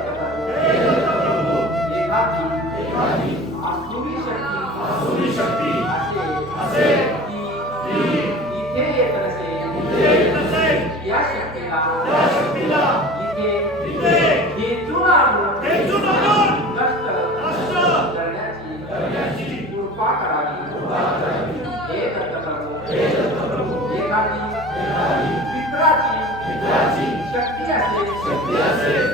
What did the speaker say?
दत्तप्रभू एखादी आसुरी शक्ती असे ती इथे येत नसेल या शक्तीला इथे खेचून आणून नष्ट करण्याची कृपा करावी हे दत्तप्रभू एखादी मित्राची शक्ती असेल